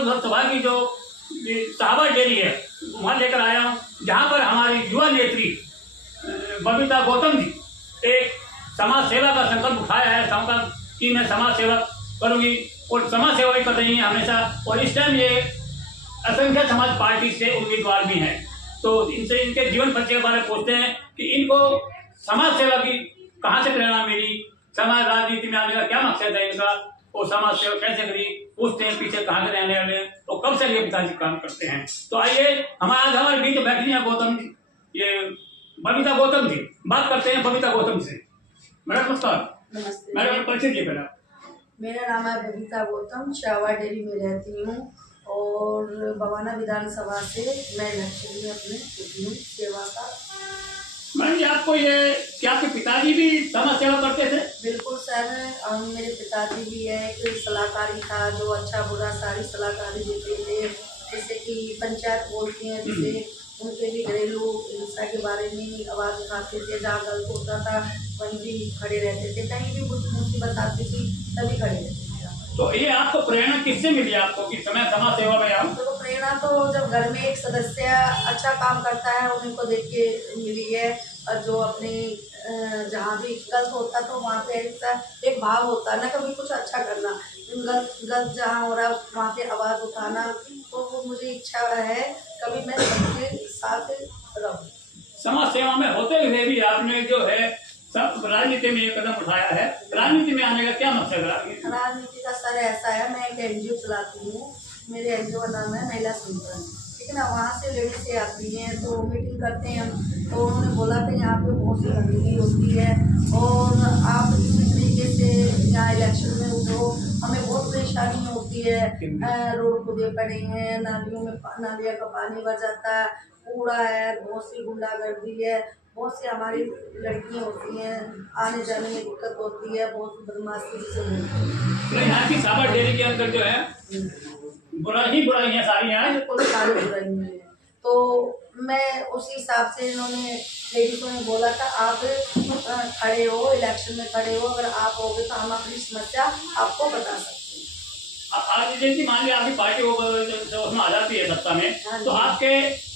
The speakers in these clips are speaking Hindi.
उधर सभा की जो साहबा डेयरी है वहाँ लेकर आया हूँ, जहाँ पर हमारी युवा नेत्री बबीता गौतम जी एक समाज सेवा का संकल्प उठाया है संकल्प कि मैं समाज सेवा करूँगी और समाज सेवा भी कर रही हैं हमेशा। और इस टाइम ये असंख्य समाज पार्टी से उम्मीदवार भी हैं, तो इनसे इनके जीवन परिचय के बारे में पूछते हैं कि इनको समाज सेवा की कहाँ से प्रेरणा मिली, समाज राजनीति में आने का क्या मकसद है इनका, और समाज सेवा कैसे करी, पूछते हैं पीछे कहाँ के रहने वाले हैं और कब से ये पिताजी काम करते हैं। तो आइए हमारे बीच बैठी हैं गौतम जी, ये बबीता गौतम जी, बात करते हैं बबीता गौतम से। मैडम नमस्कार। नमस्ते। मैडम परिचय दिए पहला। मेरा नाम है बबीता गौतम, शाहवा डेयरी में रहती हूँ और बवाना विधानसभा से मैं इलेक्शन में अपने उतरी हूँ सेवा का। मैडम जी आपको ये क्या आपके पिताजी भी समाज सेवा करते थे? बिल्कुल सर, मेरे पिताजी भी है एक सलाहकारी था जो अच्छा बुरा सारी सलाहकारी देते थे, जैसे कि पंचायत बोलती हैं जिसे उनके भी घरेलू हिंसा के बारे में आवाज़ उठाते थे, जहाँ गलत होता था वहीं भी खड़े रहते थे, कहीं भी कुछ मुसीबत आती थी तभी खड़े रहते थे। तो ये आपको प्रेरणा किससे मिली आपको कि समय समाज सेवा में आऊँ? तो प्रेरणा तो जब घर में एक सदस्य अच्छा काम करता है उन्हीं को देख के मिली है, और जो अपने जहाँ भी गलत होता तो वहाँ पे ऐसा एक भाव होता है ना, कभी कुछ अच्छा करना, गलत जहाँ हो रहा है वहाँ पे आवाज़ उठाना, तो वो मुझे इच्छा है कभी मैं सबके साथ रहूँ। समाज सेवा में होते हुए भी आपने जो है सब राजनीति में ये कदम उठाया है, राजनीति में आने का क्या मकसद है? राजनीति का सर ऐसा है, मैं एक एनजीओ चलाती हूँ, मेरे एनजीओ का नाम है महिला संगठन, ठीक है ना। वहाँ से लेडीज से आती हैं तो मीटिंग करते हैं हम, तो उन्होंने बोला कि यहाँ पे बहुत सी गंदगी होती है और आप इसी तरीके से यहाँ इलेक्शन में उठो, हमें बहुत परेशानी होती है, रोड खुदे पड़े हैं, नालियों का पानी भर जाता है, कूड़ा है, बहुत सी गुंडागर्दी है, बहुत सी हमारी लड़कियाँ होती हैं, आने जाने में दिक्कत होती है, बहुत बदमाशी से होती है। यहाँ की साबर डेयरी के अंदर जो है बुराइयाँ सारी हैं, कोई सारी बुराई नहीं है। तो मैं उसी हिसाब से इन्होंने लेडीज़ों ने बोला था आप खड़े हो, इलेक्शन में खड़े हो, अगर आप होगे तो हम अपनी समस्या आपको बता सकते हैं। आज जैसे मान लिया आपकी पार्टी उसमें आ जाती है सत्ता में, तो आपके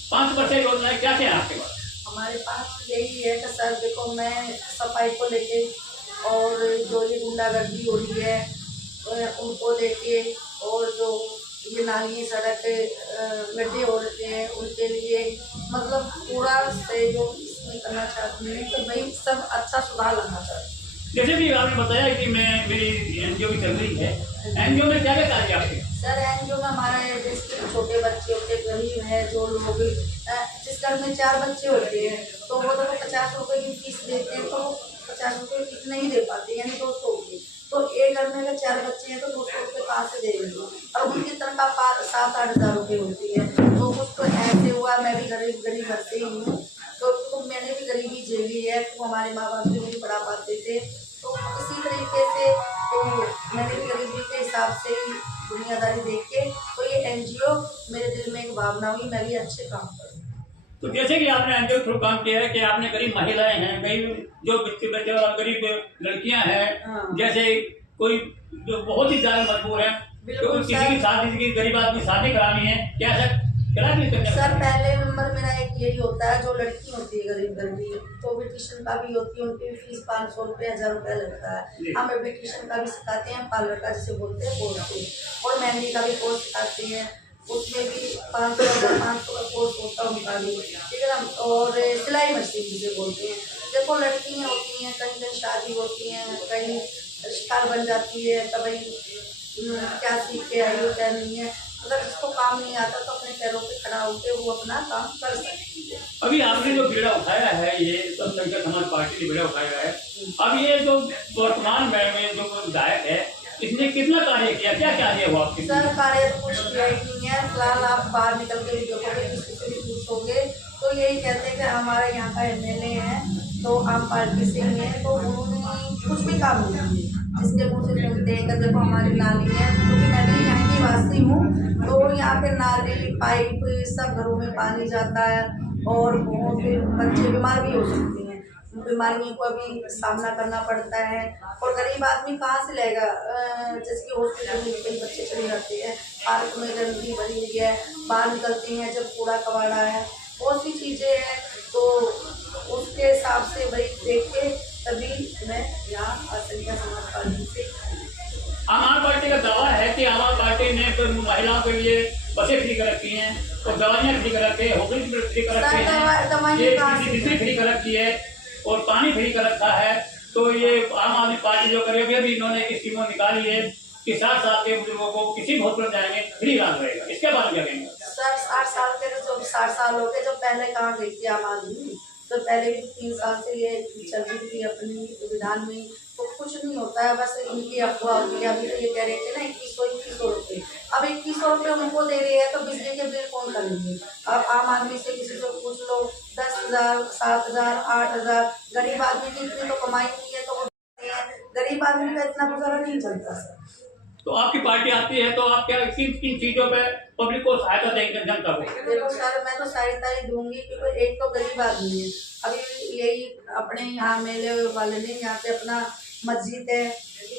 5 वर्ष योजनाएं क्या क्या है आपके पास? हमारे पास यही है कि सर देखो, मैं सफाई को लेके और जो ये गुंडागर्दी हो रही है उनको लेके, और जो ये नाली सड़क गड्ढे हो रहे हैं उनके लिए, मतलब पूरा सहयोग इसमें करना चाहती हूँ कि भाई सब अच्छा सुधार लाना चाहती हूँ। जैसे कि आपने बताया कि मेरी एनजीओ भी चल रही है, एनजीओ में क्या क्या कार्य आपके? सर एनजीओ में हमारे जैसे छोटे बच्चे होते, गरीब है जो लोग, जिस घर में 4 बच्चे होते हैं तो वो तो 50 रुपये की फीस देते हैं, तो 50 रुपये फीस नहीं दे पाते, यानी 200 रुपये, तो एक घर में अगर 4 बच्चे हैं तो 200 रुपये कहाँ से देंगे, और उनकी तनख्वाह 7-8 हज़ार रुपये होती है। तो कुछ तो ऐसे हुआ, मैं भी गरीब घर से ही हूँ, तो मैंने भी गरीबी झेली है, तो हमारे माँ बाप भी नहीं पढ़ा पाते थे, तो इसी तरीके से तो मैंने भी गरीबी के हिसाब से ही दुनियादारी देख के तो ये एनजीओ मेरे दिल में एक भावना हुई, मैं भी अच्छे काम करूँ। तो जैसे कि आपने एनजीओ थ्रू काम किया है कि आपने गरीब महिलाएं हैं, जो बच्चे और गरीब लड़कियां हैं, जैसे कोई जो बहुत ही ज्यादा मजबूर है, तो किसी की शादी, की गरीब आदमी शादी करानी है, क्या करा दी? सर पहले नंबर मेरा एक यही होता है, जो लड़की होती है गरीब घर की, तो ब्यूटिशियन का भी होती है, उनकी भी फीस 500 रुपये 1000 रुपये लगता है। हम ब्यूटिशियन का भी सिखाते हैं, पार्लर का जिसे बोलते हैं कोर्स, और मेहंदी का भी कोर्स सिखाते हैं, उसमें भी 500 का कोर्स होता है उनका भी, ठीक है ना। और सिलाई मशीन जिसे बोलते हैं, देखो लड़कियाँ होती हैं, कहीं कहीं शादी होती हैं, कहीं शिकार बन जाती है, कभी क्या सीख के आई हो क्या नहीं है, अगर जिसको काम नहीं आता तो अपने पैरों पे खड़ा होकर वो अपना काम कर सकती है। अभी आपने जो बीड़ा उठाया है, ये सब संगठन समाज पार्टी ने बीड़ा उठाया है, अब ये जो वर्तमान में जो विधायक है इसने कितना कार्य किया, क्या कार्य हुआ आपके? सर कार्य तो कुछ किया ही नहीं है, फिलहाल आप बाहर निकल के भी देखोगे, किसी से भी पूछोगे तो यही कहते हैं कि हमारे यहाँ का एमएलए है तो आम पार्टी से ही है, तो उन्होंने कुछ भी काम नहीं किया। जिसके मुँह से सुनते हैं कि देखो हमारी नाली है, क्योंकि मैं भी यहाँ की वासी हूँ, तो यहाँ पे नाली पाइप सब घरों में पानी जाता है और बहुत बच्चे बीमार भी हो सकते हैं। बीमारियों को अभी सामना करना पड़ता है। और गरीब आदमी कहाँ से लेगा, जैसे कि हॉस्पिटल में कई बच्चे चले जाते हैं, पार्क में गंदगी भरी हुई है, बाहर निकलते हैं जब कूड़ा कबाड़ा है, बहुत सी चीज़ें हैं। तो उसके हिसाब से भाई देख के तभी मैं यहाँ असंख्या समाज पार्टी से। आम आदमी पार्टी का दावा है कि आम आदमी पार्टी ने तो महिलाओं के लिए बसें फ्री कर रखी हैं और दवाइयाँ फ्री कर रखी है, होटल फ्री कर रखे हैं, ये बिजली फ्री कर रखी है और पानी फ्री कर रखा है। तो ये आम आदमी पार्टी जो करेगी, अभी इन्होंने एक स्कीम निकाली है कि 60 साल के बुजुर्गों को किसी भी हॉस्पिटल जाएंगे फ्री इलाज रहेगा। इसके बारे में क्या कहेंगे? सर 60 साल के जो 60 साल हो गए, जो पहले कहाँ गई थी आम आदमी, तो पहले भी 3 साल से ये चल रही थी अपनी विधान में, तो कुछ नहीं होता है, बस इनकी अफवाह होती है। अभी तो ये कह रहे थे ना 2100 रुपये, अब 2100 रुपये उनको दे रही है तो बिजली के बिल कौन करेंगे? अब आम आदमी से किसी से पूछ लो, 10,000, 7,000, 8,000, गरीब आदमी की इतनी तो कमाई नहीं है, तो वो गरीब आदमी का इतना गुजारा नहीं चलता सर। तो आपकी पार्टी आती है तो आप क्या किन किन चीजों पे पब्लिक को सहायता देंगे, जनता को? देखो सर, मैं तो सहायता ही दूंगी, क्योंकि एक तो गरीब आदमी है। अभी यही अपने यहाँ मेले वाले ने यहाँ पे अपना मस्जिद है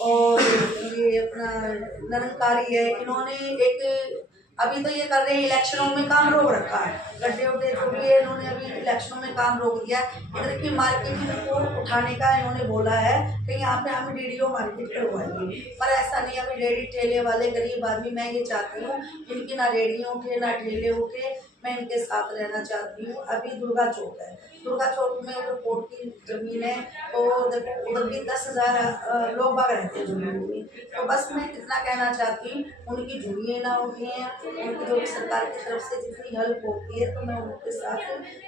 और ये अपना निरंकारी है, इन्होंने एक अभी तो ये कर रहे हैं, इलेक्शनों में काम रोक रखा है, गड्ढे उड्ढे जो भी है इन्होंने अभी इलेक्शनों में काम रोक दिया। इधर की मार्केटिंग को उठाने का इन्होंने बोला है कि यहाँ पे हम डीडीओ मार्केट करवाएंगे, पर ऐसा नहीं। अभी रेडी ठेले वाले गरीब आदमी, मैं ये चाहती हूँ इनकी ना रेडियों के ना ठेले उठे, मैं इनके साथ रहना चाहती हूँ। अभी दुर्गा चौक है, दुर्गा चौक में उधर कोर्ट की जमीन है, तो देखो उधर भी 10,000 लोग बाग रहते हैं जमीन में। तो बस मैं इतना कहना चाहती हूँ, उनकी झुड़ियाँ ना उठी हैं, उनकी जो भी सरकार की तरफ से जितनी हेल्प होती है तो मैं उनके साथ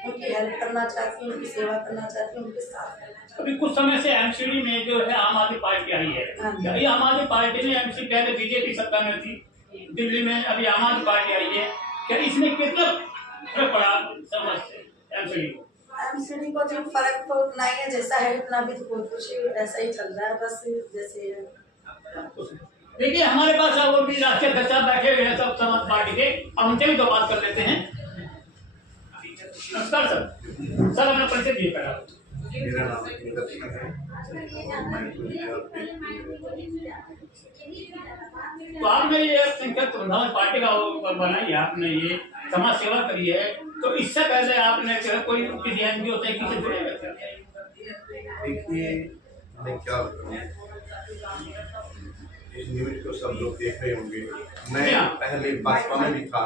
उनकी हेल्प करना चाहती हूँ, उनकी सेवा करना चाहती हूँ, उनके साथ। अभी कुछ समय से एमसीडी में जो है आम आदमी पार्टी आई है, ये आम आदमी पार्टी ने एमसी पहले बीजेपी सत्ता में थी दिल्ली में, अभी आम आदमी पार्टी आई है, क्या इसमें कितना फर्क पड़ा समझ एमसीडी को? एमसीडी को जो फर्क तो उतना ही है, जैसा है उतना भी तो कुछ ऐसा ही चल रहा है, बस जैसे है। देखिए हमारे पास और भी राष्ट्रीय अध्यक्ष बैठे हुए हैं सब समाज पार्टी के, अब उनसे भी तो बात कर लेते हैं। नमस्कार सर, सर अपना परिचय दिए पहला। मेरा नाम इंदर सिंह है और मैं तो आपने ये संख्या समाज पार्टी का बनाई, आपने ये समाज सेवा करी है, तो इससे पहले आपने कोई किसी एनजीओ से किसी जुड़े हुए थे? देखिए मैं क्या बताऊं, इस न्यूज को सब लोग देख रहे होंगे। मैं पहले भाजपा में भी था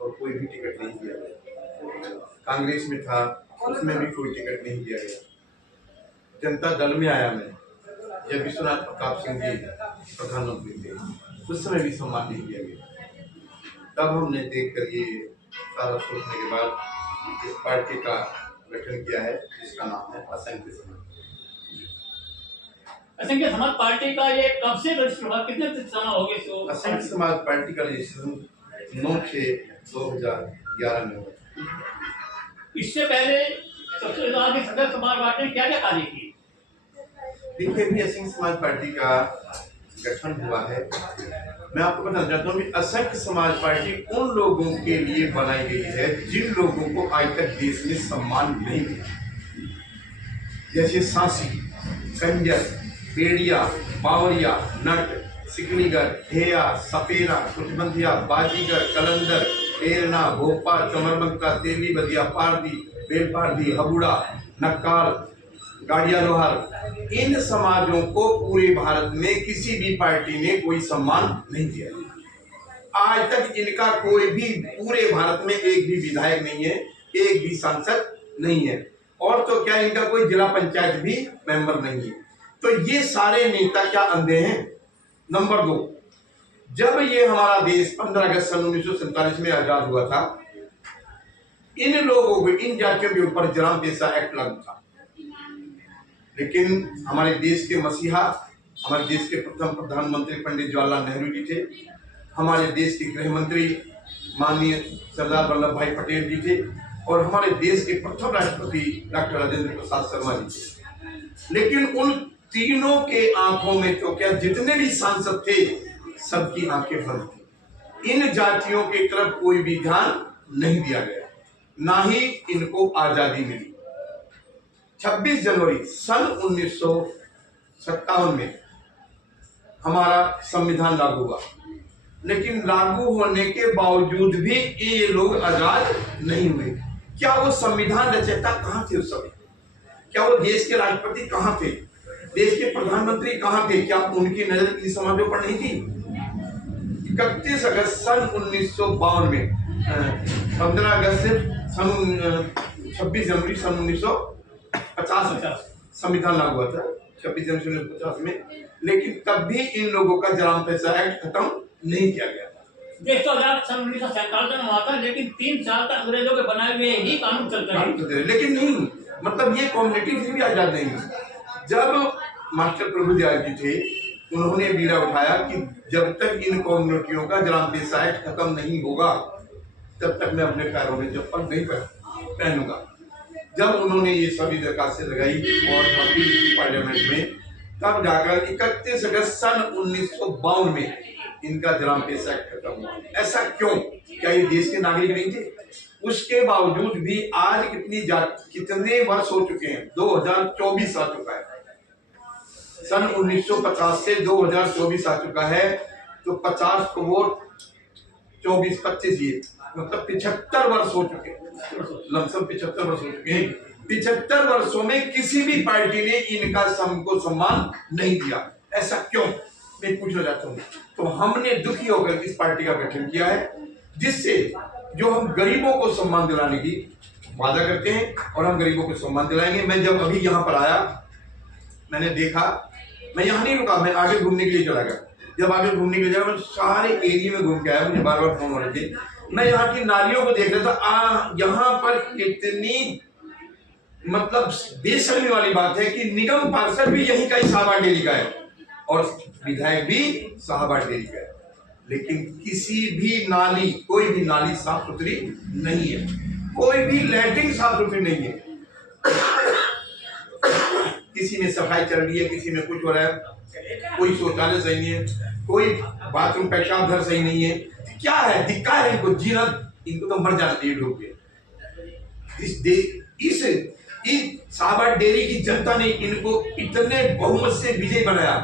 और कोई भी टिकट नहीं दिया गया, कांग्रेस में था उसमें भी कोई टिकट नहीं दिया गया, जनता दल में आया मैं जब विश्वनाथ प्रताप सिंह जी प्रधानमंत्री थे, उस समय भी सम्मान नहीं दिया गया। तब हमने देखकर ये सारा सोचने के बाद इस पार्टी का गठन किया है, जिसका नाम है असंख्य समाज। असंख्य समाज पार्टी का ये कब से रजिस्टर हुआ, कितने समय हो गए इसको? असंख्य समाज पार्टी का रजिस्ट्रेशन 9/6/2011 में हुआ। इससे पहले सबसे ज्यादा सदस्य समाज पार्टी ने क्या क्या कार्य किए? देखिए भी असंख्य समाज पार्टी का गठन हुआ है। मैं आपको बताना चाहता हूँ कि असंख्य समाज पार्टी उन लोगों के लिए बनाई गई है जिन लोगों को आज तक देश में सम्मान नहीं मिला, जैसे सांसी, कंजर, बेड़िया, बावरिया, नट, सिकलीगर, ढेया, सपेरा, कुचबंधिया, बाजीगर, कलंदर, पेरना, भोपा, चमरमंका, तेली बदिया, पारदी, बेलपारदी, हबुड़ा, नक्काल, गाड़िया लोहार, इन समाजों को पूरे भारत में किसी भी पार्टी ने कोई सम्मान नहीं दिया। आज तक इनका कोई भी पूरे भारत में एक भी विधायक नहीं है, एक भी सांसद नहीं है, और तो क्या इनका कोई जिला पंचायत भी मेंबर नहीं है। तो ये सारे नेता क्या अंधे हैं? नंबर 2, जब ये हमारा देश 15 अगस्त सन 1947 में आजाद हुआ था, इन लोगों को, इन जातियों के ऊपर जराम पेशा एक्ट लागू था, लेकिन हमारे देश के मसीहा, हमारे देश के प्रथम प्रधानमंत्री पंडित जवाहरलाल नेहरू जी थे, हमारे देश के गृह मंत्री माननीय सरदार वल्लभ भाई पटेल जी थे, और हमारे देश के प्रथम राष्ट्रपति डॉक्टर राजेंद्र प्रसाद शर्मा जी थे। लेकिन उन तीनों के आंखों में तो क्या, जितने भी सांसद थे सबकी आंखें बंद थी। इन जातियों की तरफ कोई भी ध्यान नहीं दिया गया, ना ही इनको आजादी मिली। 26 जनवरी सन 1957 में हमारा संविधान लागू हुआ, लेकिन लागू होने के बावजूद भी ये लोग आजाद नहीं हुए। क्या वो संविधान रचयिता कहाँ थे उस समय? क्या वो देश के राष्ट्रपति कहाँ थे? देश के प्रधानमंत्री कहाँ थे? क्या उनकी नजर इन समाजों पर नहीं थी? 31 अगस्त सन 1952 में 15 अगस्त से सन 26 जनवरी सन 1950 में संविधान लागू हुआ था, 26 जनवरी 1950 में। लेकिन तब भी इन लोगों का जराम पैसा एक्ट खत्म नहीं किया गया था। देश तो आजाद सन 1947 में हुआ था, लेकिन 3 साल तक अंग्रेजों के बनाए हुए ही कानून चलते रहे। लेकिन नहीं, मतलब ये कम्युनिटी फिर भी आजाद नहीं हुई। जब मास्टर प्रभुदयाल जी थे, उन्होंने बीड़ा उठाया कि जब तक इन कम्युनिटियों का जराम पैसा एक्ट खत्म नहीं होगा तब तक मैं अपने पैरों में चप्पल नहीं पहनूंगा। जब उन्होंने ये सभी दरखास्तें लगाई और अपील की पार्लियामेंट में, तब जाकर 31 अगस्त सन 1952 में इनका जराम पैसा एक्ट खत्म हुआ। ऐसा क्यों? क्या ये देश के नागरिक नहीं थे? उसके बावजूद भी आज कितने वर्ष हो चुके हैं? 2024 आ चुका है। सन 1950 से 2024 आ चुका है, तो 50 को वो 24-25 ये मतलब 75 वर्ष हो चुके हैं। लमसम 75 वर्ष हो चुके हैं। 75 वर्षों में किसी भी पार्टी ने इनका को सम्मान नहीं दिया। ऐसा क्यों? मैं पूछना चाहता हूँ। तो हमने दुखी होकर इस पार्टी का गठन किया है, जिससे जो हम गरीबों को सम्मान दिलाने की वादा करते हैं और हम गरीबों को सम्मान दिलाएंगे। मैं जब अभी यहाँ पर आया, मैंने देखा, मैं यहाँ नहीं रुका, मैं आगे घूमने के लिए चला गया। जब आगे घूमने के लिए गया, मैं सारे एरिया में घूम के आया, मुझे बार बार फोन हो रहे थे। मैं यहाँ की नालियों को देख रहा था। यहाँ पर कितनी मतलब बेशर्मी वाली बात है कि निगम पार्षद भी यहीं का ही शाहबाद डेयरी का है और विधायक भी शाहबाद डेयरी का है, लेकिन किसी भी नाली, कोई भी नाली साफ सुथरी नहीं है, कोई भी लैट्रिन साफ सुथरी नहीं है। किसी में सफाई चल रही है, किसी में कुछ हो रहा है, कोई शौचालय सही नहीं है, कोई बाथरूम पेशाब घर सही नहीं है। क्या है? दिक्कत है इनको जीना, इनको तो मर जाना चाहिए डूब के। इस शाहबाद डेयरी की जनता ने इनको इतने बहुमत से विजयी बनाया।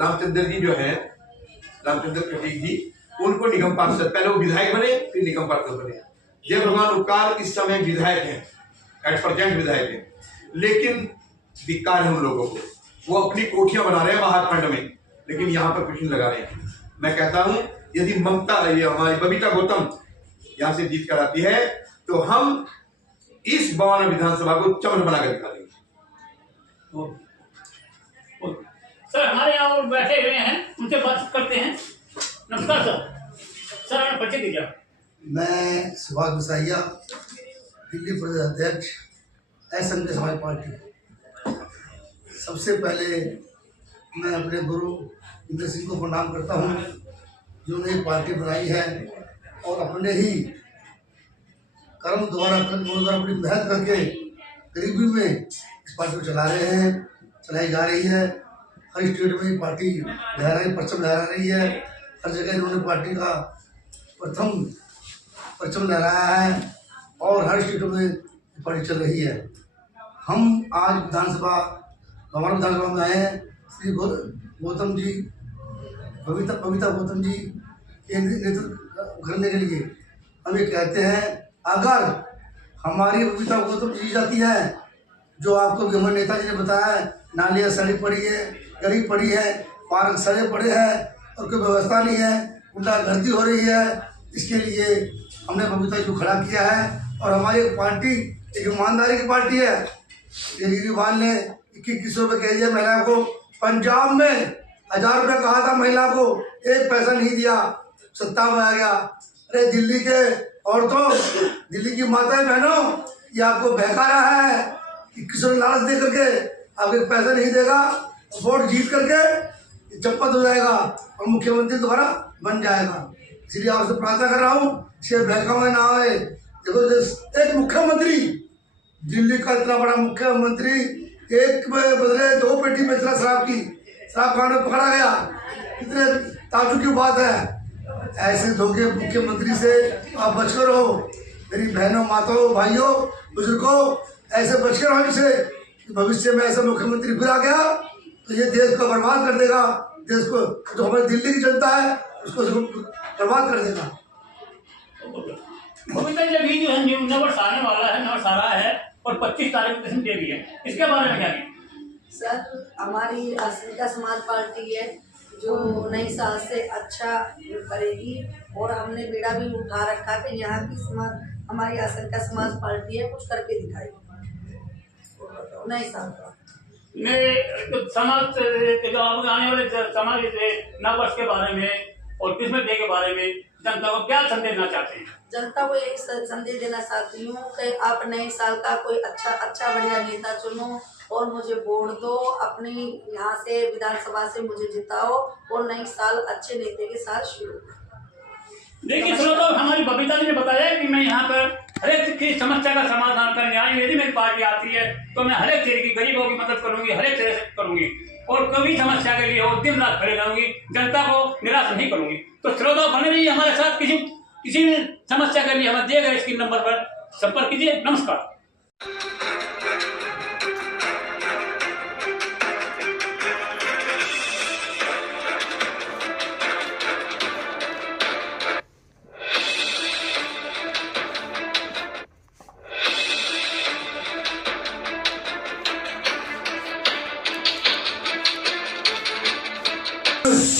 रामचंद्र जी जो है, रामचंद्र कटीक जी, उनको निगम पार्षद, पहले वो विधायक बने फिर निगम पार्षद बने। जय भगवान उपकार इस समय विधायक हैं, एट प्रेजेंट विधायक हैं, लेकिन धिक्कार है उन लोगों को। वो अपनी कोठियां बना रहे हैं महाखंड में, लेकिन यहाँ पर कुछ नहीं लगा रहे हैं। मैं कहता हूं, यदि ममता, ये हमारी बबीता गौतम यहाँ से जीत कर आती है, तो हम इस 52 विधानसभा को चमन बनाकर दिखा देंगे। सर, हमारे यहाँ और बैठे हुए हैं, उनसे बात करते हैं। नमस्कार सर, अपना परिचय दीजिए। मैं सुभाष गुसाइया, दिल्ली प्रदेश अध्यक्ष असंख्य समाज पार्टी। सबसे पहले मैं अपने गुरु इंद्र सिंह को प्रणाम करता हूँ, जिन्होंने पार्टी बनाई है और अपने ही कर्म द्वारा अपनी मेहनत करके गरीबी में इस पार्टी को चला रहे हैं, चलाई जा रही है। हर स्टेट में पार्टी लहरा रही, परचम लहरा रही है। हर जगह इन्होंने पार्टी का प्रथम परचम लहराया है और हर स्टेटों में पार्टी चल रही है। हम आज हमारे विधानसभा में आए हैं श्री गौतम जी, बबीता गौतम जी के नेतृत्व करने के लिए। हम ये कहते हैं, अगर हमारी बबीता गौतम जी जाती है, जो आपको हमारे नेताजी ने बताया है, नालियाँ सड़ी पड़ी है, गली पड़ी है, पार्क सड़े पड़े हैं और कोई व्यवस्था नहीं है, गुंडागर्दी हो रही है, इसके लिए हमने बबीता जी को खड़ा किया है। और हमारी पार्टी एक ईमानदारी की पार्टी है। केजरीवाल ने 21 रुपये कह दिया महिला को, पंजाब में 1000 रुपये कहा था महिला को, एक पैसा नहीं दिया, सत्ता में आ गया। अरे दिल्ली के औरतों, दिल्ली की माताएं बहनों, ये आपको बहका रहा है कि किसी ने लालच दे करके आपको पैसा नहीं देगा, वोट जीत करके चप्पत हो जाएगा और मुख्यमंत्री दोबारा बन जाएगा। इसलिए आपसे प्रार्थना कर रहा हूँ, इसके बहकावे ना आए। देखो, एक मुख्यमंत्री, दिल्ली का इतना बड़ा मुख्यमंत्री, एक बदले 2 पेटी बेचना शराब की, शराब खाने पकड़ा गया, कितने ताजुब की बात है। ऐसे धोखे मुख्यमंत्री से आप बचकर रहो। मेरी बहनों, माताओं, भाइयों, बुजुर्गों, ऐसे बचकर रहो इनसे। कि भविष्य में ऐसा मुख्यमंत्री फिर आ गया तो ये देश को बर्बाद कर देगा, देश को जो हमारी दिल्ली की जनता है उसको बर्बाद कर देगा। बबीता जी अभी जो है नववर्ष आने वाला है, नववर्ष आ रहा है और 25 तारीख को कृष्ण देवी है, इसके बारे में क्या कहें? सर हमारी आश्रिता समाज पार्टी है जो नई साल से अच्छा करेगी और हमने बेड़ा भी उठा रखा कि यहाँ की समाज हमारी आश्रिता समाज पार्टी है, कुछ करके दिखाएगी नई साल का। तो समाज जो आने वाले समाज नव वर्ष के बारे में और क्रिसमस डे के बारे में जनता को क्या संदेश देना चाहते हैं? जनता को यही संदेश देना चाहती हूँ कि आप नए साल का कोई अच्छा बढ़िया नेता चुनो और मुझे वोट दो, अपनी यहाँ से विधानसभा से मुझे जिताओ और नई साल अच्छे नेता के साथ शुरू। देखिए श्रोता, हमारी बबीता जी ने बताया कि मैं यहाँ पर हर एक की समस्या का समाधान करने आई, यदि मेरी पार्टी आती है तो मैं हर एक तरह की गरीबों की मदद करूंगी, हर एक तरह से करूंगी और कभी समस्या के लिए हो दिन रात खड़े रहूंगी, जनता को निराश नहीं करूंगी। तो श्रोता बने रहिए हमारे साथ, किसी भी समस्या के लिए हमें दिए गए स्क्रीन नंबर पर संपर्क कीजिए। नमस्कार।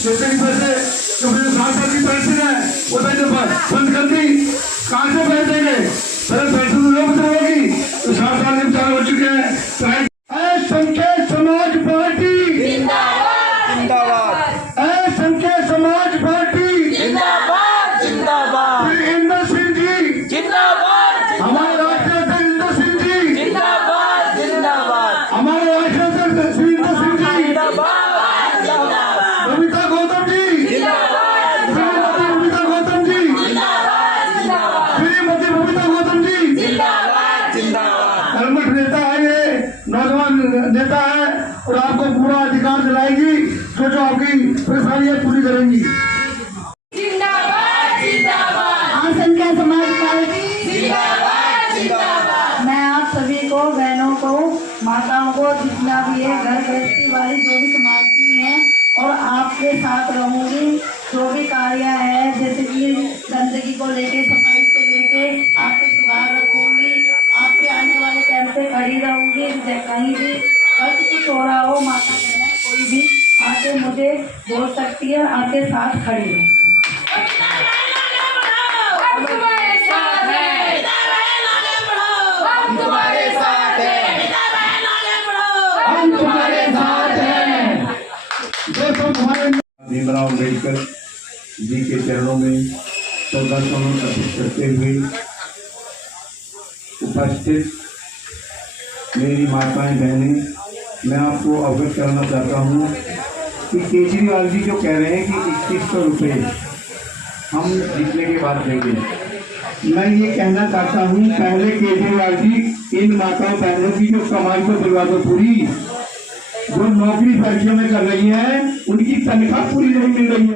जैसे कि पैसे जो मुझे 7 साल की पेंशन है वो मैंने बंद कर दी, कहाँ से पैसे देंगे? पहले पेंशन तो लोग होगी, तो 7 साल के बेचारे हो चुके हैं। संख्या समाज पार्टी जिंदाबाद जिंदाबाद, संख्या समाज पार्टी जिंदाबाद जिंदाबाद, इंद्र सिंह जी जिंदाबाद, हमारे राष्ट्रीय अध्यक्ष इंद्र सिंह जी जिंदाबाद जिंदाबाद, हमारे राष्ट्रीय अध्यक्ष इंद्र सिंह जी जिंदाबाद, बबीता गौतम जी जिंदाबाद, बबीता गौतम जी श्रीमती बबीता गौतम जी जिंदाबाद जिंदाबाद, कर्मठ नेता है, ये नौजवान नेता है और आपको पूरा अधिकार दिलाएगी, जो आपकी परेशानियां पूरी करेंगी। जिंदाबाद जिंदाबाद, संख्या समाज पार्टी जिंदाबाद जिंदाबाद। मैं आप सभी को, बहनों को, माताओं को, जितना भी है घर गृहस्थी वाली जो भी समाजती हैं और आपके साथ रहूंगी। जो भी कार्य है जैसे कि गंदगी को लेके, सफाई से लेके आपके सुधार रखूंगी, आपके आने वाले टाइम पे खड़ी रहूंगी। कहीं भी गलत कुछ हो रहा हो, माता बहन कोई भी आके मुझे बोल सकती है, आके साथ खड़ी है। हम तुम्हारे साथ हैं, हम तुम्हारे साथ हैं, हम तुम्हारे साथ हैं। दोस्तों हमारे भीमराव अम्बेडकर जी के चरणों में श्रद्धासुमन अर्पित करते हुए उपस्थित मेरी माताएं बहनें, मैं आपको अवगत करना चाहता हूँ कि केजरीवाल जी जो कह रहे हैं कि 2100 रुपये हम जीतने के बाद देंगे, मैं ये कहना चाहता हूँ पहले केजरीवाल जी इन माताओं बहनों की जो कमाई को दिलवा दो पूरी, जो नौकरी फैक्ट्रियों में कर रही है उनकी तनख्वाह पूरी नहीं मिल रही है।